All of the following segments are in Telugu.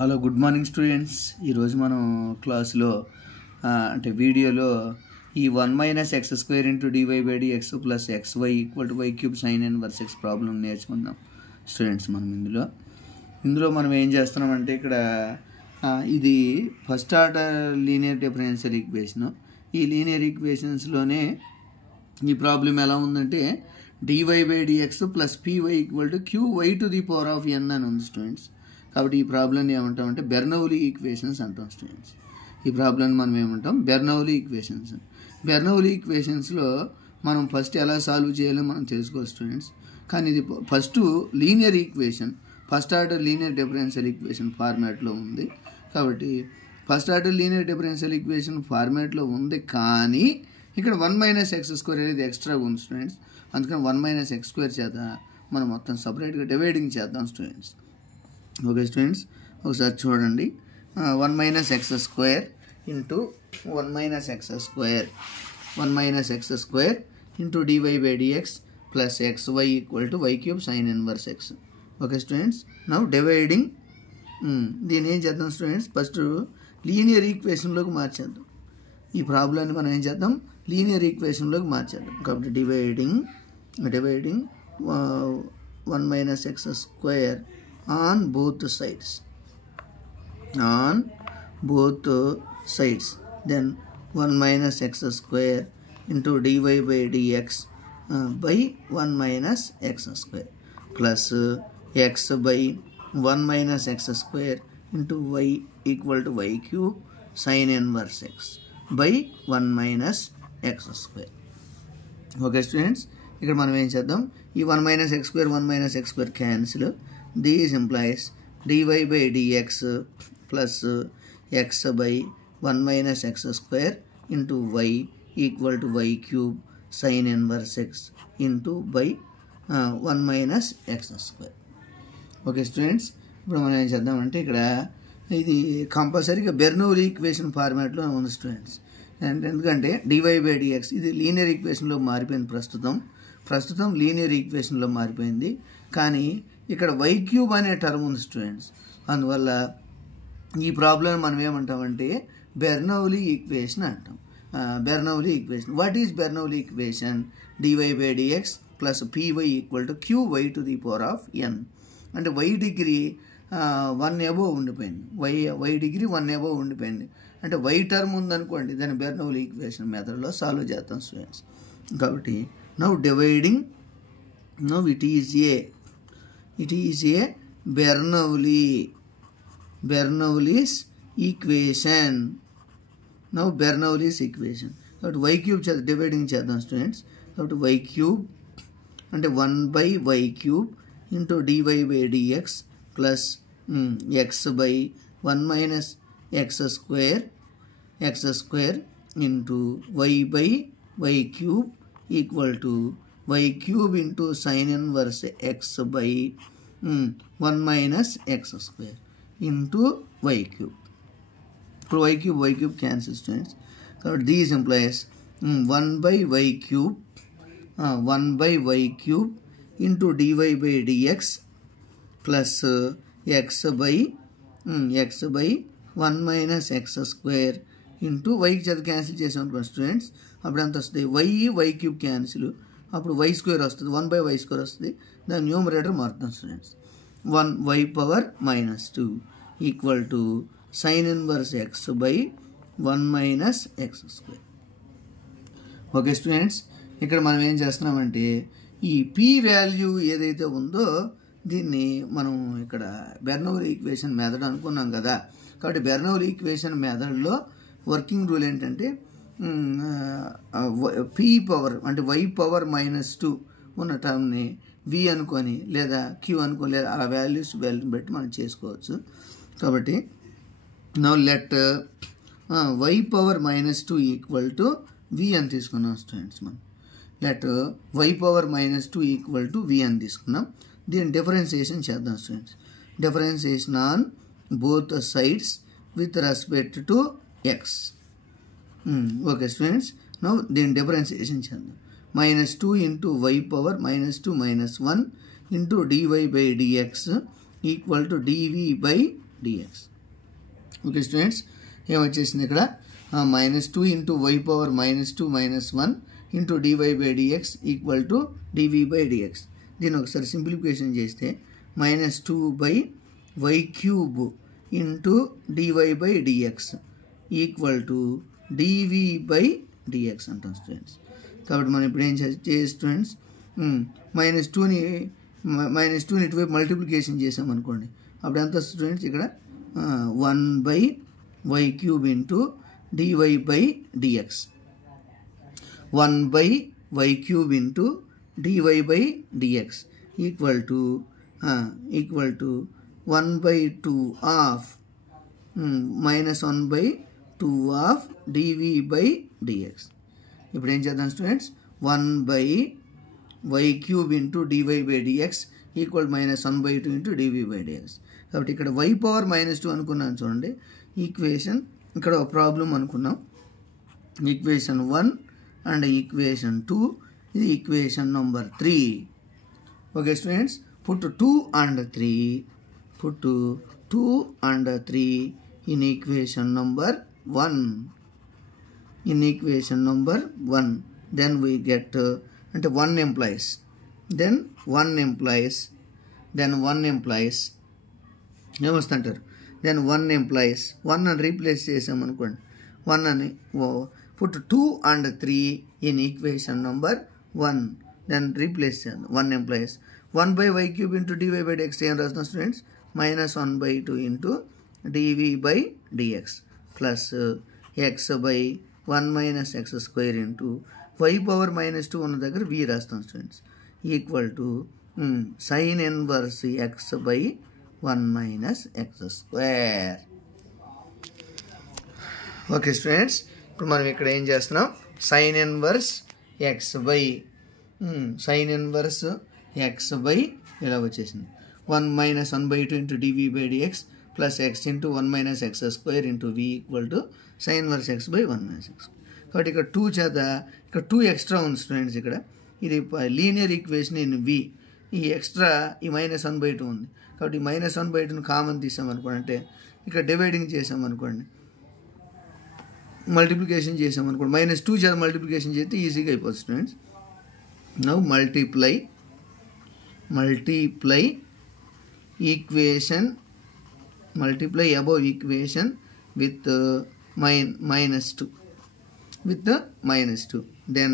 Hello good morning students. ఈరోజు మనం క్లాస్లో అంటే వీడియోలో ఈ 1 - x² × dy/dx + xy = y³ sin inverse x problem నేర్చుకుందాం స్టూడెంట్స్. మనం ఇందులో మనం ఏం చేస్తున్నామంటే ఇక్కడ ఇది first order linear differential equation. ఈ లీనియర్ ఈక్వేషన్స్లోనే ఈ ప్రాబ్లం ఎలా ఉందంటే dy/dx + py = qy⁴n అని ఉంది స్టూడెంట్స్. కాబట్టి ఈ ప్రాబ్లమ్ని ఏమంటామంటే బెర్నౌలీ ఈక్వేషన్స్ అంటాం స్టూడెంట్స్. ఈ ప్రాబ్లమ్ని మనం ఏమంటాం బెర్నౌలీ ఈక్వేషన్స్. బెర్నౌలీ ఈక్వేషన్స్లో మనం ఫస్ట్ ఎలా సాల్వ్ చేయాలో మనం తెలుసుకోవాలి స్టూడెంట్స్. కానీ ఇది first linear equation, first order linear differential equation ఫార్మాట్లో ఉంది. కాబట్టి first order linear differential equation ఫార్మాట్లో ఉంది, కానీ ఇక్కడ 1 - x² అనేది ఎక్స్ట్రా ఉంది స్టూడెంట్స్. అందుకని 1 - x² చేత మనం మొత్తం సపరేట్గా డివైడింగ్ చేద్దాం స్టూడెంట్స్. ఓకే స్టూడెంట్స్, ఒకసారి చూడండి. 1 - x² × 1 - x² × dy/dx + xy = y³ sin inverse x. Okay students, now dividing. దీన్ని ఏం చేద్దాం స్టూడెంట్స్, ఫస్ట్ లీనియర్ ఈక్వేషన్లోకి మార్చేద్దాం. ఈ ప్రాబ్లమ్ని మనం ఏం చేద్దాం, లీనియర్ ఈక్వేషన్లోకి మార్చేద్దాం. కాబట్టి dividing 1 - x² on both sides, then 1 - x² × dy/dx by 1 - x² plus x by 1 - x² × y = y³ sin inverse x by 1 - x². Okay students, ఇక్కడ మనం ఏం చేద్దాం, ఈ 1 - x² cancel. This implies dy/dx plus x by 1 - x² into y = y³ sin inverse x into by 1 - x². Okay students, ఇప్పుడు మనం ఏం చేద్దామంటే ఇక్కడ ఇది కంపల్సరీగా బెర్నౌలీ ఈక్వేషన్ ఫార్మాట్లో ఉంది స్టూడెంట్స్. ఎందుకంటే dy/dx ఇది లీనియర్ ఈక్వేషన్లో మారిపోయింది. ప్రస్తుతం లీనియర్ ఈక్వేషన్లో మారిపోయింది, కానీ ఇక్కడ y³ అనే టర్మ్ ఉంది స్టూడెంట్స్. అందువల్ల ఈ ప్రాబ్లం మనం ఏమంటామంటే బెర్నౌలీ ఈక్వేషన్ అంటాం. Bernoulli equation. What is Bernoulli equation? dy/dx plus py = qy⁴n. అంటే y డిగ్రీ 1 అబోవ్ ఉండిపోయింది, y డిగ్రీ 1 అబోవ్ ఉండిపోయింది. అంటే y టర్మ్ ఉందనుకోండి, దాన్ని బెర్నౌలీ ఈక్వేషన్ మెథడ్లో సాల్వ్ చేద్దాం స్టూడెంట్స్. కాబట్టి now dividing, now it is a Bernoulli's equation. Now Bernoulli's equation. కాబట్టి y³ చేత డివైడింగ్ చేద్దాం స్టూడెంట్స్. కాబట్టి y³ అంటే 1/y³ into dy/dx plus x by 1 - x² into y/y³ = y³ into sin inverse x by 1 - x² into y³. ఇప్పుడు y³ cancel students. కాబట్టి these implies 1/y³ into dy/dx plus x by 1 - x² into y చేత క్యాన్సిల్ చేసాం అనుకోండి స్టూడెంట్స్. అప్పుడు ఎంత వస్తుంది, y³ క్యాన్సిల్, అప్పుడు y² వస్తుంది, 1/y² వస్తుంది. దాని న్యూమరేటర్ మారుతాం students. 1y⁻² = sin inverse x by 1 - x². Okay students, ఇక్కడ మనం ఏం చేస్తున్నామంటే ఈ p వాల్యూ ఏదైతే ఉందో దీన్ని మనం ఇక్కడ బెర్నౌలీ ఈక్వేషన్ మెథడ్ అనుకున్నాం కదా. కాబట్టి బెర్నౌలీ ఈక్వేషన్ మెథడ్లో వర్కింగ్ రూల్ ఏంటంటే p పవర్ అంటే y⁻² ఉన్న టర్మ్ని v అనుకొని లేదా q అనుకొని లేదా అలా వాల్యూస్ బట్టి మనం చేసుకోవచ్చు. కాబట్టి నౌ లెట్ y⁻² = v అని తీసుకున్నాం స్టూడెంట్స్. మనం లెట్ y⁻² = v అని తీసుకున్నాం. దీన్ని డిఫరెన్షియేషన్ చేద్దాం students. Differentiation on both sides with respect to x. Okay students, now దీన్ని డిఫరెన్షియేషన్ చేద్దాం. -2 into y⁻² - 1 into dy/dx = dv/dx dx. Okay students, ఏమొచ్చేసింది ఇక్కడ -2 into y power -2 -1 into dy/dx equal to dv/dx. దీన్ని ఒకసారి సింప్లిఫికేషన్ చేస్తే -2/y³ into dy/dx equal to dv/dx అంటాం స్టూడెంట్స్. కాబట్టి మనం ఇప్పుడు ఏం చేయాలి స్టూడెంట్స్, -2ని ఇటువైపు మల్టిప్లికేషన్ చేసాం అనుకోండి, అప్పుడు ఎంత స్టూడెంట్స్ ఇక్కడ 1/y³ into dy/dx, 1/y³ into dy/dx equal to 1/2 of -1/2 of dv/dx. ఇప్పుడు ఏం చేద్దాం students, 1/y³ into dy/dx equal -1/2 into dv/dx. కాబట్టి ఇక్కడ y పవర్ -2 అనుకున్నాను చూడండి, ఈక్వేషన్ ఇక్కడ ఒక ప్రాబ్లం అనుకున్నాం, ఈక్వేషన్ 1 అండ్ ఈక్వేషన్ 2, ఇది equation number 3. Okay students, put 2 and 3 in equation number 1. In equation number 1, then we get అంటే 1 implies ఏమొస్తుంటారు, then 1 implies 1 అని రీప్లేస్ చేసామనుకోండి, 1 అని put 2 and 3 in equation number 1, then replace 1 implies 1/y³ into dy/dx. ఏం రాస్తున్నాం students, -1/2 into dv/dx plus x/1 - x² into y power -2 ఉన్న దగ్గర v రాస్తాం students, equal to sin inverse x/1 - x². Okay students, ఇప్పుడు మనం ఇక్కడ ఏం చేస్తున్నాం, sin ఇన్వర్స్ x ఇలా వచ్చేసింది, 1 - 1/2 into dv/dx plus x into 1 - x² into v equal to sin inverse x/1 - x. కాబట్టి ఇక్కడ 2 చేత ఇక్కడ 2 ఎక్స్ట్రా ఉంది స్టూడెంట్స్, ఇక్కడ ఇది లీనియర్ ఈక్వేషన్ ఇన్ v, ఈ ఎక్స్ట్రా ఈ -1/2 ఉంది, కాబట్టి ఈ -1/2ని కామన్ తీసామనుకోండి, అంటే ఇక్కడ డివైడింగ్ చేసామనుకోండి, మల్టిప్లికేషన్ చేసామనుకోండి, -2 చేత మల్టిప్లికేషన్ చేస్తే ఈజీగా అయిపోతుంది students. Now multiply above equation with -2 then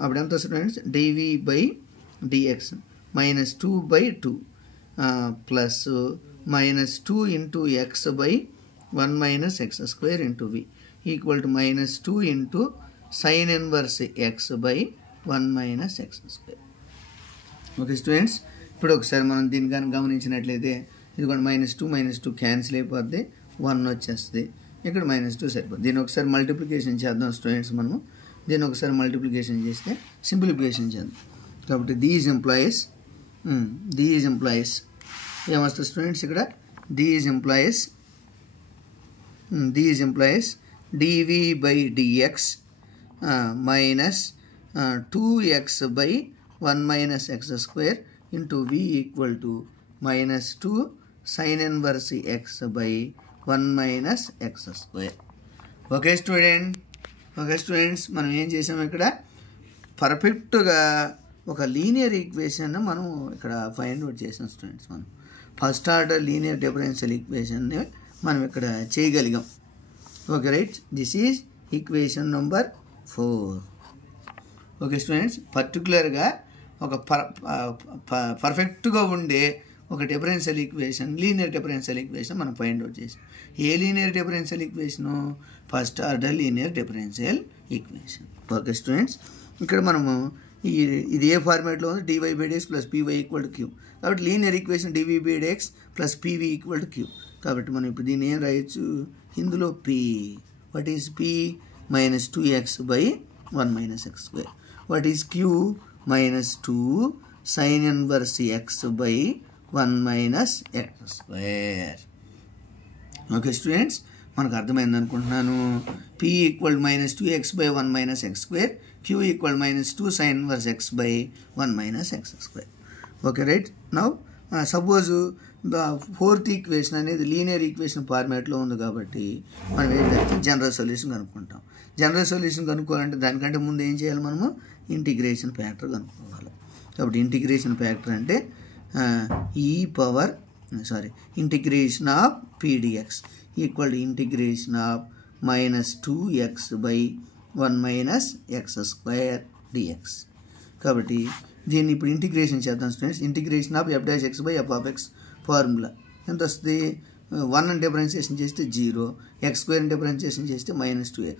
అప్పుడు ఎంత students, dv/dx -2/2 plus -2 into x/1 - x² into v equal to -2 into sin inverse x/1 - x². Okay students, ఇప్పుడు ఒకసారి మనం దీన్ని కానీ గమనించినట్లయితే ఇది కూడా -2 క్యాన్సిల్ అయిపోద్ది, 1 వచ్చేస్తుంది, ఇక్కడ -2 సరిపోద్ది. దీన్ని ఒకసారి మల్టిప్లికేషన్ చేద్దాం స్టూడెంట్స్, మనము దీన్ని ఒకసారి మల్టిప్లికేషన్ చేస్తే సింప్లిఫికేషన్ చేద్దాం. కాబట్టి దీస్ ఎంప్లాయీస్ ఏమొస్తుంది స్టూడెంట్స్, ఇక్కడ these employees dv/dx minus 2x/1 - x² into v equal to -2 sin inverse x/1 - x². Okay students, మనం ఏం చేసాము, ఇక్కడ పర్ఫెక్ట్గా ఒక లీనియర్ ఈక్వేషన్ మనం ఇక్కడ ఫైండ్ అవుట్ చేసాం స్టూడెంట్స్. మనం ఫస్ట్ ఆర్డర్ లీనియర్ డిఫరెన్షియల్ ఈక్వేషన్ని మనం ఇక్కడ చేయగలిగాం. Okay right, this is equation number 4. Okay students, పర్టికులర్గా ఒక పర్ఫెక్ట్గా ఉండే ఒక differential equation, linear differential equation మనం ఫైండ్ అవుట్ చేసాం. ఏ linear differential equation, first order linear differential equation. Okay students, ఇక్కడ మనము ఇది ఏ ఫార్మేట్లో ఉంది, dy/dx plus py equal to q. కాబట్టి linear equation dv/dx plus pv equal to q. కాబట్టి మనం ఇప్పుడు దీన్ని ఏం రాయొచ్చు, ఇందులో p, what is p, -2x/1 - x². What is q, -2 sin inverse x/1 - x². Okay students, మనకు అర్థమైంది అనుకుంటున్నాను. p equal -2x/1 - x², q equal -2 sin inverse x/1 - x². Okay right, now suppose fourth equation అనేది లీనియర్ ఈక్వేషన్ ఫార్మాట్లో ఉంది కాబట్టి మనం ఏం చేస్తాం, జనరల్ సొల్యూషన్ కనుక్కుంటాం. జనరల్ సొల్యూషన్ కనుక్కోవాలంటే దానికంటే ముందు ఏం చేయాలి, మనము ఇంటిగ్రేషన్ ఫ్యాక్టర్ కనుక్కోవాలి. కాబట్టి ఇంటిగ్రేషన్ ఫ్యాక్టర్ అంటే integration of P dx equal to integration of -2x/1 - x² dx. కాబట్టి దీన్ని ఇప్పుడు ఇంటిగ్రేషన్ చేద్దాం students. Integration of f'(x/f(x) formula ఎంత వస్తుంది, 1 డిఫరెన్షియేషన్ చేస్తే 0, x² డిఫరెన్షియేషన్ చేస్తే -2x,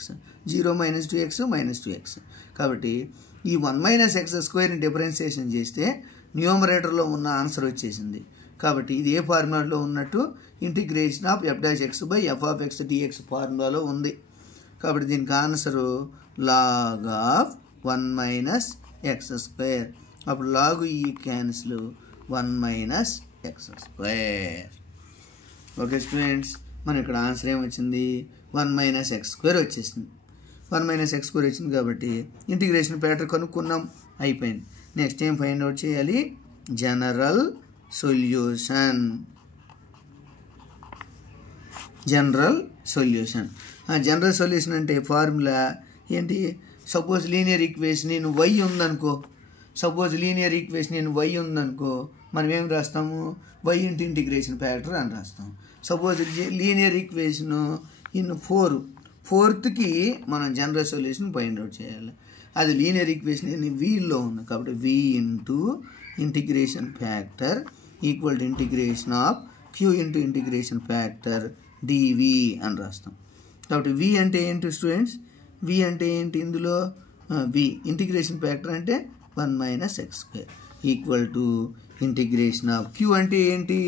0 - 2x -2x. కాబట్టి ఈ 1 - x² డిఫరెన్షియేషన్ చేస్తే న్యూమరేటర్లో ఉన్న ఆన్సర్ వచ్చేసింది. కాబట్టి ఇది ఏ ఫార్ములాలో ఉన్నట్టు, ఇంటిగ్రేషన్ ఆఫ్ f'(x/f(x) dx ఫార్ములాలో ఉంది. కాబట్టి దీనికి ఆన్సరు log ఆఫ్ 1 - x². అప్పుడు లాగ్ ఈ క్యాన్సిల్ 1 - x². ఓకే స్టూడెంట్స్, మన ఇక్కడ ఆన్సర్ ఏమొచ్చింది, 1 - x² వచ్చేసింది. 1 - x² వచ్చింది కాబట్టి ఇంటిగ్రేషన్ ఫ్యాక్టర్ కనుక్కున్నాం, అయిపోయింది. నెక్స్ట్ ఏం ఫైండ్ అవుట్ చేయాలి, జనరల్ సొల్యూషన్. జనరల్ సొల్యూషన్ అంటే ఫార్ములా ఏంటి, సపోజ్ లీనియర్ ఈక్వేషన్ నేను y ఉందనుకో, మనం ఏం రాస్తాము, y ఇంటూ ఇంటిగ్రేషన్ ఫ్యాక్టర్ అని రాస్తాం. Suppose linear equation in 4th మనం జనరల్ సొల్యూషన్ ఫైండ్ అవుట్ చేయాలి. అది లీనియర్ ఈక్వేషన్ వీల్లో ఉంది కాబట్టి v into integration factor equal to integration of q into integration factor dv అని రాస్తాం. కాబట్టి v అంటే ఏంటి స్టూడెంట్స్, v అంటే ఏంటి ఇందులో, v ఇంటిగ్రేషన్ ఫ్యాక్టర్ అంటే 1 - x² equal to integration of q అంటే ఏంటి,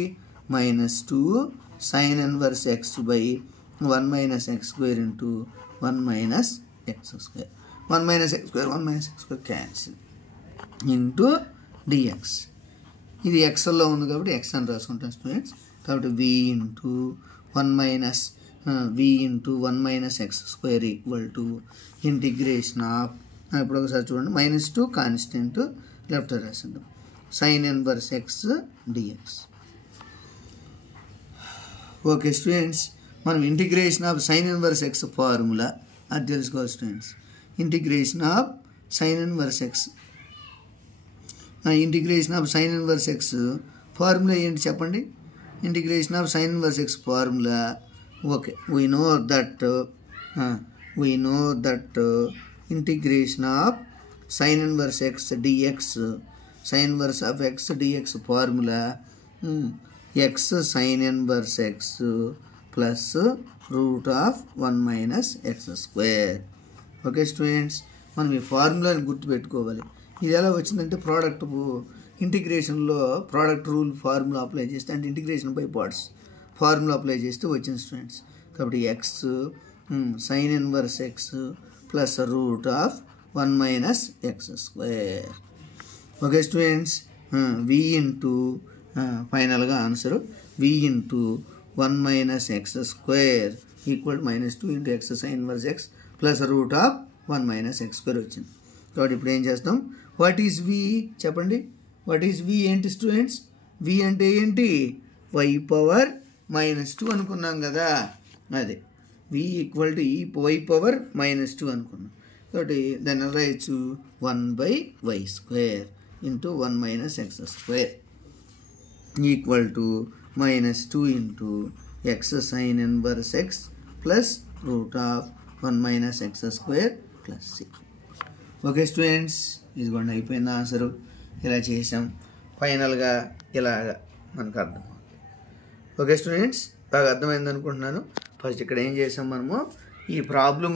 -2 sin 1 x/1 - x² into 1 - x². 1 - x² cancel into dx. ఇది ఎక్స్ఎల్లో ఉంది కాబట్టి x అని రాసుకుంటాం స్టూడెంట్స్. కాబట్టి v into 1 - x² equal to integration of, ఇప్పుడు ఒకసారి చూడండి, -2 కాన్స్టెంట్ లెఫ్ట్ రాసిందాం, sin 1 x dx. Okay students, మనం integration of sin 1 x formula అది తెలుసుకోవాలి students. Integration of sin 1 x formula ఏంటి చెప్పండి, integration of sin 1 x formula. Okay, we know that integration of sin 1 x dx, sin 1 of x dx formula x sin 1 x plus root of 1 - x². Okay students, మనం ఈ ఫార్ములాని గుర్తుపెట్టుకోవాలి. ఇది ఎలా వచ్చిందంటే ఇంటిగ్రేషన్లో ప్రోడక్ట్ రూల్ ఫార్ములా అప్లై చేస్తే, అంటే integration by parts formula apply చేస్తే వచ్చింది స్టూడెంట్స్. కాబట్టి x sin 1 x plus root of 1 - x². Okay students, v into ఫైనల్గా answer v into 1 - x² equal -2 into x sin 1 x plus root of 1 - x² వచ్చింది. కాబట్టి ఇప్పుడు ఏం చేస్తాం, వాట్ ఈజ్ v చెప్పండి, వాట్ ఈజ్ v ఏంటి స్టూడెంట్స్, v అంటే ఏంటి, y⁻² అనుకున్నాం కదా, అదే v ఈక్వల్ టు y⁻² అనుకున్నాం. కాబట్టి దాన్ని రాయొచ్చు 1/y² into 1 - x² equal to -2 into x sin 1 x plus root of 1 - x² plus c. Okay students, ఇదిగోండి అయిపోయింది ఆన్సరు. ఇలా చేసాం, ఫైనల్గా ఇలాగా మనకు అర్థం. ఓకే స్టూడెంట్స్, బాగా అర్థమైంది అనుకుంటున్నాను. ఫస్ట్ ఇక్కడ ఏం చేసాం మనము, ఈ ప్రాబ్లం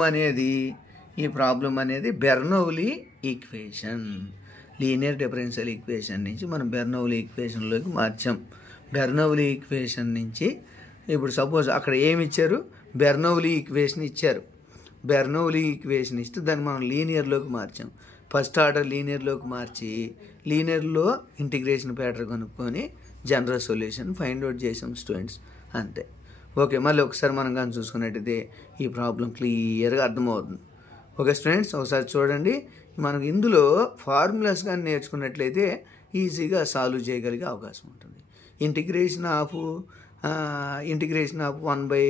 అనేది Bernoulli equation, linear differential equation నుంచి మనం బెర్నౌలీ ఈక్వేషన్లోకి మార్చాం. బెర్నౌలీ ఈక్వేషన్ నుంచి ఇప్పుడు సపోజ్ అక్కడ ఏమి ఇచ్చారు, బెర్నౌలీ ఈక్వేషన్ ఇచ్చారు. బెర్నౌలీ ఈక్వేషన్ ఇస్తే దాన్ని మనం లీనియర్లోకి మార్చాం. ఫస్ట్ ఆర్డర్ లీనియర్లోకి మార్చి లీనియర్లో ఇంటిగ్రేషన్ ప్యాటర్న్ కనుక్కొని జనరల్ సొల్యూషన్ ఫైండ్ అవుట్ చేసాం స్టూడెంట్స్, అంతే. ఓకే, మళ్ళీ ఒకసారి మనం కానీ చూసుకున్నట్టయితే ఈ ప్రాబ్లం క్లియర్గా అర్థమవుతుంది. ఓకే స్టూడెంట్స్, ఒకసారి చూడండి, మనకు ఇందులో ఫార్ములాస్ కానీ నేర్చుకున్నట్లయితే ఈజీగా సాల్వ్ చేయగలిగే అవకాశం ఉంటుంది. Integration of 1 by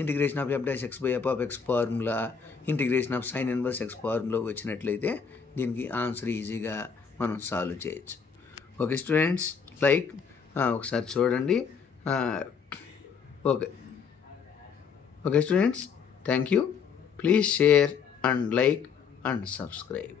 integration of f dash x by f of x formula, integration of sin inverse x formula వచ్చినట్లయితే దీనికి ఆన్సర్ ఈజీగా మనం సాల్వ్ చేయొచ్చు. ఓకే స్టూడెంట్స్, ఒకసారి చూడండి. Okay students, thank you. Please share and like and subscribe.